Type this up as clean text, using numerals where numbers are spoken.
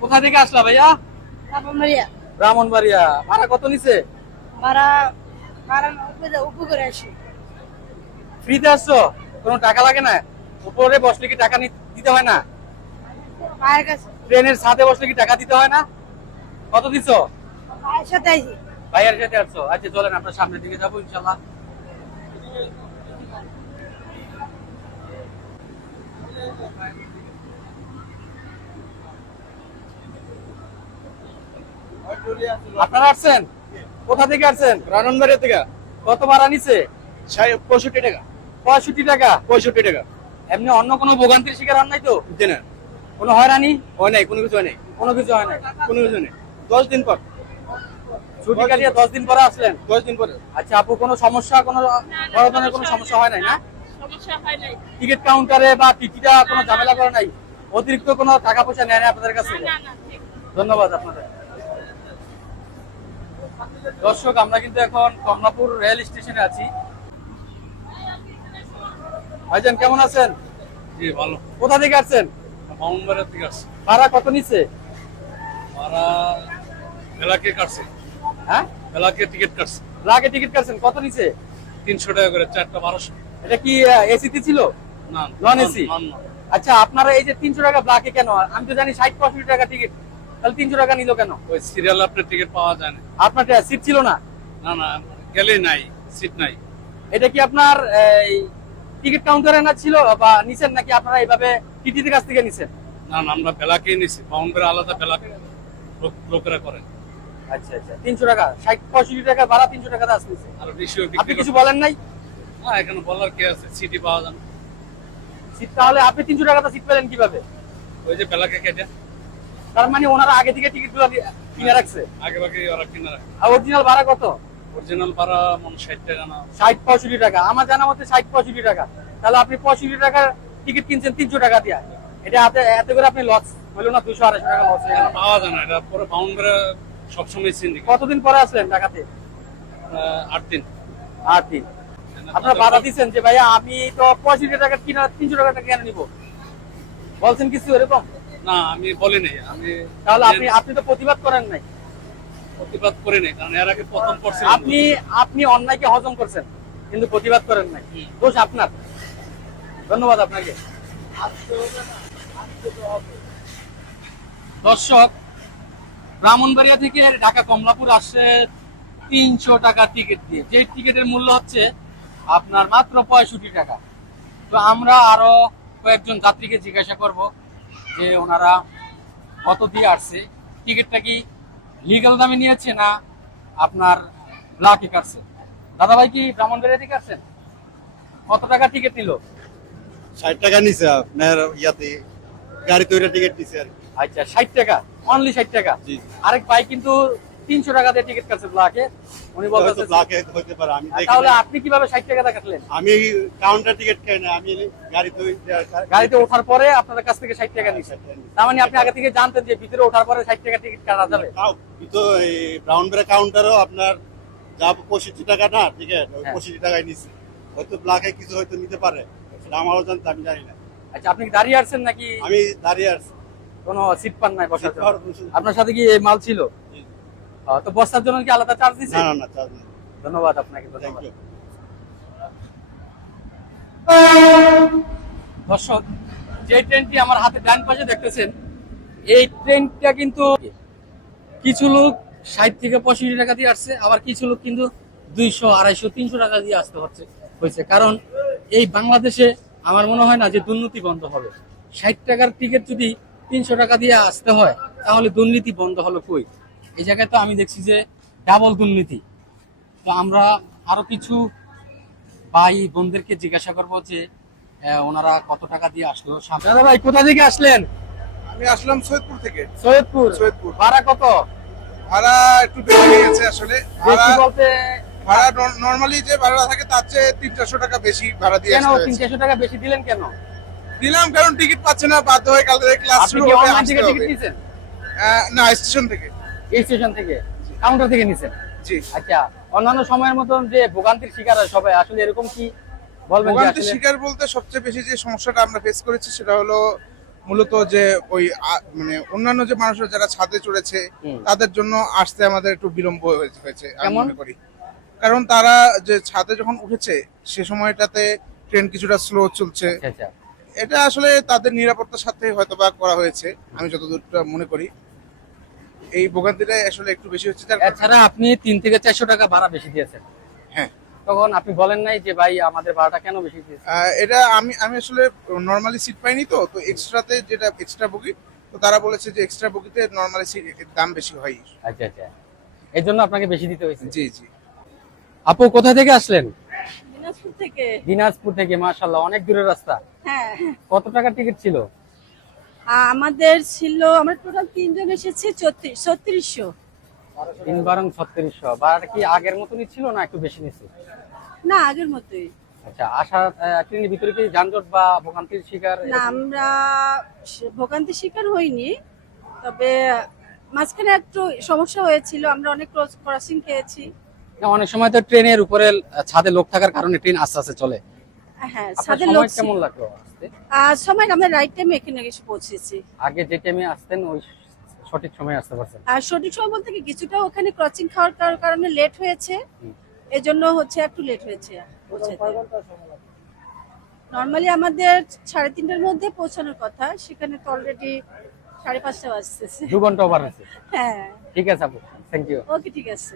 কোথা থেকে আসলা ভাইয়া? ব্রাহ্মণবাড়িয়া। ব্রাহ্মণবাড়িয়া। ভাড়া কত নিছে? ভাড়া ভাড়া উপরে করে আসি। ফ্রিতে আসছো? কোনো টাকা লাগে না? উপরে বসলে কি টাকা দিতে হয় না? মায়ের কাছে। ট্রেনের সাথে বসলে কি টাকা দিতে হয় না? কত দিছো? মায়ের সাথে আইছি। ভাইয়ার সাথে আসছো? আচ্ছা চলেন আমরা সামনের দিকে যাবো ইনশাল্লাহ। আপনারা আসছেন? কোথা থেকে আসছেন? ব্রাহ্মণবাড়িয়া থেকে। কত ভাড়া নিছে? 65 টাকা। 65 টাকা। 65 টাকা। এমনি অন্য কোনো ভোগান্তির শিকার হন নাই তো? জি না, কোনো হয়রানি? হয় নাই, কোনো কিছু হয় নাই, কোনো কিছু হয় নাই? কোনো কিছু নেই। 10 দিন পর, ছুটি কাটিয়ে 10 দিন পরে আসলেন? 10 দিন পরে। আচ্ছা আপু, কোনো সমস্যা, কোনো বড় ধরনের কোনো সমস্যা হয় নাই না? সমস্যা হয় নাই। টিকিট কাউন্টারে বা টিকিটা কোনো ঝামেলা করে নাই? অতিরিক্ত কোনো টাকা পয়সা নেয় না আপনাদের কাছে? না না ঠিক। ধন্যবাদ আপনাদের। দর্শক, আমরা কিন্তু এখন কমলাপুর রেল স্টেশনে আছি। ভাইজান কেমন আছেন? জি ভালো। কোথা থেকে আসছেন? ব্রাহ্মণবাড়িয়া থেকে আসছে। ভাড়া কত নিচ্ছে? ভাড়া মেলাকে কাটছে, হ্যাঁ, মেলাকে টিকিট কাটছে। লাগে টিকিট কাটছেন, কত নিচ্ছে? 300 টাকা করে, 4টা 1200। এটা কি এসিতে ছিল? না, নন এসি। নন। আচ্ছা, আপনারা এই যে 300 টাকা ব্লাকে কেন? আমি তো জানি 60-65 টাকা টিকিট, তাহলে 300 টাকা নিল কেন? ওই সিরিয়াল আপনার টিকিট পাওয়া যায় না। আপনার সিট ছিল না? না না, গেলেই নাই, সিট নাই। এটা কি আপনার টিকিট কাউন্টারে না ছিল বা নিছেন, নাকি আপনারা এইভাবে টিটির কাছ থেকে নিছেন? না না, আমরা বেলাকেই নিছি। ব্রাহ্মণবাড়িয়া আলাদা, বেলাকে লোকেরা করেন। আচ্ছা আচ্ছা, 300 টাকা, 60-65 টাকা ভাড়া, 300 টাকা দাস নিছে। আর বেশি আপনি কিছু বলেন নাই? না, এখানে বলার কি আছে, সিটি পাওয়া যায় না। সিট, তাহলে আপনি 300 টাকাটা সিট পেলেন কিভাবে? ওই যে বেলাকে কেটে তার মানে ওনারা আগে থেকে টিকিট গুলো কিনে রাখছে। আগে ভাগে ওরা কিনে রাখে। আর অরিজিনাল ভাড়া কত? অরিজিনাল ভাড়া 60 টাকা না। 60-65 টাকা, আমার জানা মতে 60-65 টাকা। তাহলে আপনি 65 টাকার টিকিট কিনছেন 300 টাকা দিয়ে। এটা এত করে আপনি লস হলো না? 200-250 টাকা লস হয়ে গেল। পাওয়া যায় না, এটা পরে বাউন্ডারে সবসময় সিন্ডিকেট। কতদিন পরে আসলেন ঢাকাতে? 8 দিন। 8 দিন। আপনারা বাধা দিচ্ছেন যে ভাইয়া আমি তো 65 টাকা কিনা 300 টাকা কেন নিব, বলছেন কিছু এরকম? না, আমি বলি নাই। আমি তাহলে আপনি তো প্রতিবাদ করেন নাই। প্রতিবাদ করি নাই, কারণ এর আগে প্রথম করছি। আপনি অন্যায়কে হজম করছেন কিন্তু প্রতিবাদ করেন নাই, দোষ আপনার। ধন্যবাদ আপনাকে। দর্শক, ব্রাহ্মণবাড়িয়া থেকে ঢাকা কমলাপুর আসছে 300 টাকা টিকিট দিয়ে, যে টিকিটের মূল্য হচ্ছে আপনার মাত্র 65 টাকা। তো আমরা আরো কয়েকজন যাত্রীকে জিজ্ঞাসা করব যে ওনারা কত দিয়ে আসছে, টিকিটটা কি লিগ্যাল দামে নিয়েছে না আপনার ব্ল্যাকে কাটছে। দাদা ভাই কি ব্রাহ্মণবাড়িয়া থেকে আসছেন? কত টাকা টিকিট নিল? 60 টাকা নিছে আপনার ইয়াতে, গাড়িতে ওইটা টিকিট নিছে আর কি। আচ্ছা, 60 টাকা, অনলি 60 টাকা। জি। আরেক ভাই কিন্তু 300 টাকা দিয়ে টিকিট কাটছে ব্ল্যাকে, উনি হয়তো বলতেছে। ব্ল্যাকে হইতে পারে, আমি দেখি তাহলে নাই। আপনি কিভাবে 60 টাকা কাটলেন? আমি কাউন্টার টিকিট খাই না, আমি গাড়িতে গাড়িতে ওঠার পরে আপনাদের কাছ থেকে 60 টাকা নিছে। তার মানে আপনি আগে থেকে জানতেন যে ভিতরে ওঠার পরে 60 টাকা টিকিট কাটা যাবে? তো এই ব্রাউনবাড়িয়া কাউন্টারও আপনার যা 65 টাকা না টিকিট, ওই হ্যাঁ। 65 টাকায় নিছে। হয়তো ব্ল্যাকে কিছু হয়তো নিতে পারে, সেটা আমারও জানতে, আমি জানি না। আচ্ছা, আপনি কি দাঁড়িয়ে আসছেন নাকি আমি দাঁড়িয়ে আছি। কোনো সিট পান নাই বসার সিট জন্য? পাওয়ার কোনো সুযোগ আপনার সাথে কি এই মাল ছিল? জি। তো বসার জন্য কি আলাদা চার্জ দিছে? না না না, চার্জ নেই। ধন্যবাদ আপনাকে। থ্যাংক ধন্যবাদ। ইউ। দর্শক, যে ট্রেনটি আমার হাতে ডান পাশে দেখতেছেন, এই ট্রেনটা কিন্তু কিছু লোক 60 থেকে 65 টাকা দিয়ে আসছে, আবার কিছু লোক কিন্তু 200, 250, 300 টাকা দিয়ে আসতে হয়েছে। কারণ এই বাংলাদেশে আমার মনে হয় না যে দুর্নীতি বন্ধ হবে। 60 টাকার টিকিট যদি 300 টাকা দিয়ে আসতে হয়, তাহলে দুর্নীতি বন্ধ হলো কই? এই জায়গায় তো আমি দেখছি যে ডাবল দুর্নীতি। তো আমরা আরো কিছু ভাই বোনদেরকে জিজ্ঞাসা করবো যে ওনারা কত টাকা দিয়ে আসলো। দাদা ভাই কোথা থেকে আসলেন? আমি আসলাম সৈয়দপুর থেকে। সৈয়দপুর। সৈয়দপুর। ভাড়া কত? ভাড়া একটু বেশি হয়ে গেছে আসলে। ভাড়া বেশি বলতে ভাড়া নরমালি যে ভাড়া থাকে তার চেয়ে 300-400 টাকা বেশি ভাড়া দিয়ে কেন আসতে হয়েছে। 300 টাকা বেশি দিলেন কেন? দিলাম কারণ টিকিট পাচ্ছে না, বাধ্য হয়ে কাল থেকে ক্লাস আপনি শুরু কি হবে, অনলাইন আসতে থেকে হবে। টিকিট নিছেন? না, স্টেশন থেকে। এই স্টেশন থেকে, কাউন্টার থেকে নিছেন? জি। আচ্ছা, অন্যান্য সময়ের মতন যে ভোগান্তির শিকার হয় সবাই, আসলে এরকম কি বলবেন যে ভোগান্তির আসলে? শিকার বলতে সবচেয়ে বেশি যে সমস্যাটা আমরা ফেস করেছি সেটা হলো মূলত যে ওই মানে অন্যান্য যে মানুষরা যারা ছাদে চড়েছে হুম। তাদের জন্য আসতে আমাদের একটু বিলম্ব হয়েছে আমি কেমন? মনে করি। কারণ তারা যে ছাদে যখন উঠেছে সে সময়টাতে ট্রেন কিছুটা স্লো চলছে। আচ্ছা আচ্ছা। এটা আসলে তাদের নিরাপত্তার সাথে হয়তো বা করা হয়েছে, আমি যতদূরটা মনে করি। এই ভোগান্তিটা আসলে একটু বেশি হচ্ছে যার কারণে- এছাড়া আপনি 3 থেকে 400 টাকা ভাড়া বেশি দিয়েছেন, হ্যাঁ। তখন আপনি বলেন নাই যে ভাই আমাদের ভাড়াটা কেন বেশি দিয়েছেন? এটা আমি আসলে নর্মালি সিট পাইনি, তো এক্সট্রাতে যেটা এক্সট্রা বগি, তো তারা বলেছে যে এক্সট্রা বগিতে নর্মালি সিটের দাম বেশি হয়। আচ্ছা আচ্ছা, এই জন্য আপনাকে বেশি দিতে হয়েছে। জি জি। আপু কোথা থেকে আসলেন? দিনাজপুর থেকে। দিনাজপুর থেকে, মাশাআল্লাহ অনেক দূরের রাস্তা। হ্যাঁ, কত টাকার টিকিট ছিল? আমাদের ছিল, আমরা টোটাল 3 জন এসেছি, 3600। 3 বারং 3600। ভাড়াটা কি আগের মতনই ছিল না একটু বেশি নিছে? না, আগের মতোই। আচ্ছা, আসার ট্রেনের ভিতরে কি যানজট বা ভোগান্তির শিকার? না, আমরা ভোগান্তি শিকার হইনি, তবে মাঝখানে একটু সমস্যা হয়েছিল, আমরা অনেক ক্রসিং খেয়েছি। না, অনেক সময় তো ট্রেনের উপরে ছাদে লোক থাকার কারণে ট্রেন আস্তে আস্তে চলে। হ্যাঁ, আপনার সাথে সময় লোক কেমন লাগলো আসতে? সময় আমরা রাইট টাইমে এখানে এসে পৌঁছেছি। আগে যে টাইমে আসতেন ওই সঠিক সময়ে আসতে পারছেন? আর সঠিক সময় বলতে কি, কিছুটা ওখানে ক্রসিং খাওয়ার কারণে লেট হয়েছে, হুম। এজন্য হচ্ছে একটু লেট হয়েছে পৌঁছাতে। নর্মালি আমাদের 3:30টার মধ্যে পৌঁছানোর কথা, সেখানে তো অলরেডি 5:30 বাজতেছে। 2 ঘন্টা ওভার হয়েছে। হ্যাঁ, ঠিক আছে আপু, থ্যাংক ইউ। ওকে, ঠিক আছে।